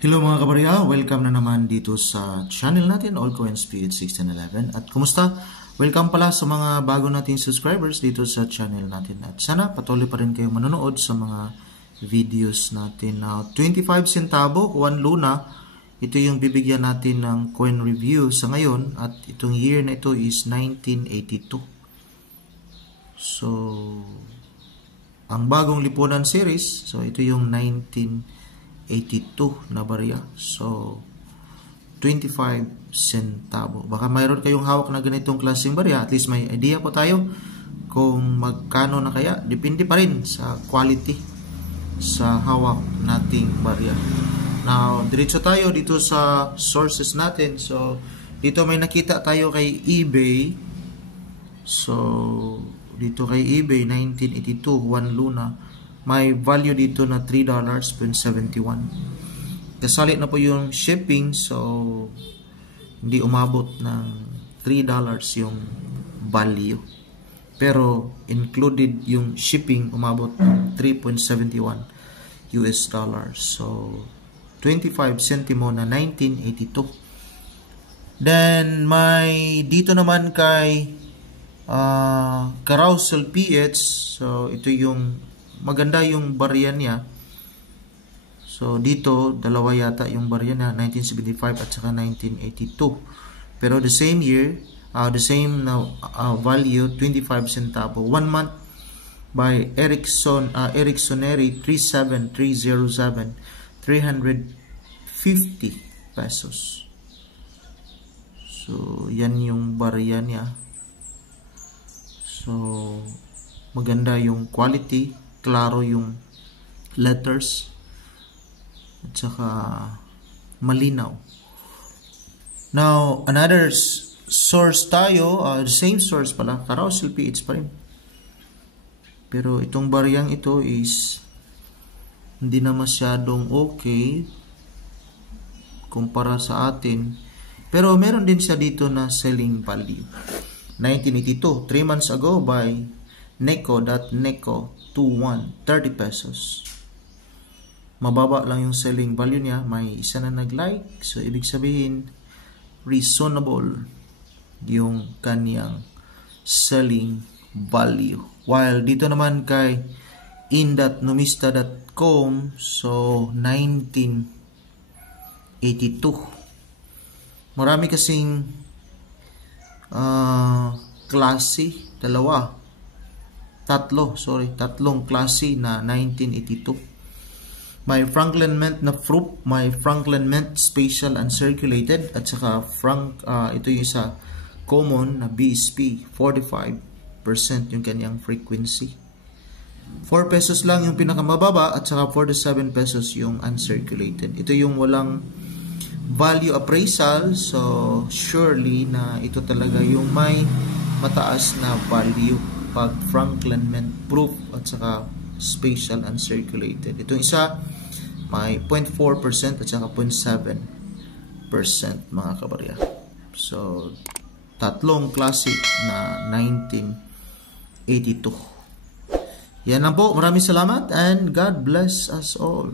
Hello mga kabarya, welcome na naman dito sa channel natin, Allcoins PH1611. At kumusta? Welcome pala sa mga bago nating subscribers dito sa channel natin. At sana patuloy pa rin kayo manonood sa mga videos natin. Now, 25 centavo, 1 luna, ito yung bibigyan natin ng coin review sa ngayon. At itong year na ito is 1982. So, ang bagong lipunan series, so ito yung 1982 na barya. So, 25 centavo. Baka mayroon kayong hawak na ganitong klaseng barya. At least may idea po tayo kung magkano na kaya. Depende pa rin sa quality sa hawak nating barya. Now, diretso tayo dito sa sources natin. So, dito may nakita tayo kay eBay. So, dito kay eBay, 1982, 1 luna. May value dito na $3.71. Kasali na po yung shipping, so hindi umabot ng $3 yung value. Pero included yung shipping, umabot ng $3.71 US dollars. So 25 centimo na 1982. Then may dito naman kay Carousel PH. So ito yung maganda yung barya niya. So dito dalawa yata yung barya niya, 1975 at saka 1982. Pero the same year, the same value, 25 centavo. 1 month by Ericksoneri 37307, 350 pesos. So yan yung barya niya. So maganda yung quality, klaro yung letters at saka malinaw. Now, another source tayo, the same source pala, Carousel PH pa rin. Pero itong baryang ito is hindi na masyadong okay kumpara sa atin. Pero meron din siya dito na selling value. 1982, 3 months ago by Neko.Neko 21, 30 pesos. Mababa lang yung selling value niya. May isa na nag-like. So, ibig sabihin, reasonable yung kanyang selling value. While dito naman kay in.numista.com, so 1982. Marami kasing klase, tatlong klase na 1982. May Franklin Mint na fruit, may Franklin Mint Special Uncirculated, at saka ito yung isa common na BSP, 45% yung kanyang frequency. 4 pesos lang yung pinakamababa at saka 47 pesos yung uncirculated. Ito yung walang value appraisal, so surely na ito talaga yung may mataas na value pag Franklin Mint proof at saka special uncirculated. Itong isa may 0.4% at saka 0.7% mga kabarya. So tatlong klase na 1982. Yan lang po. Maraming salamat and God bless us all.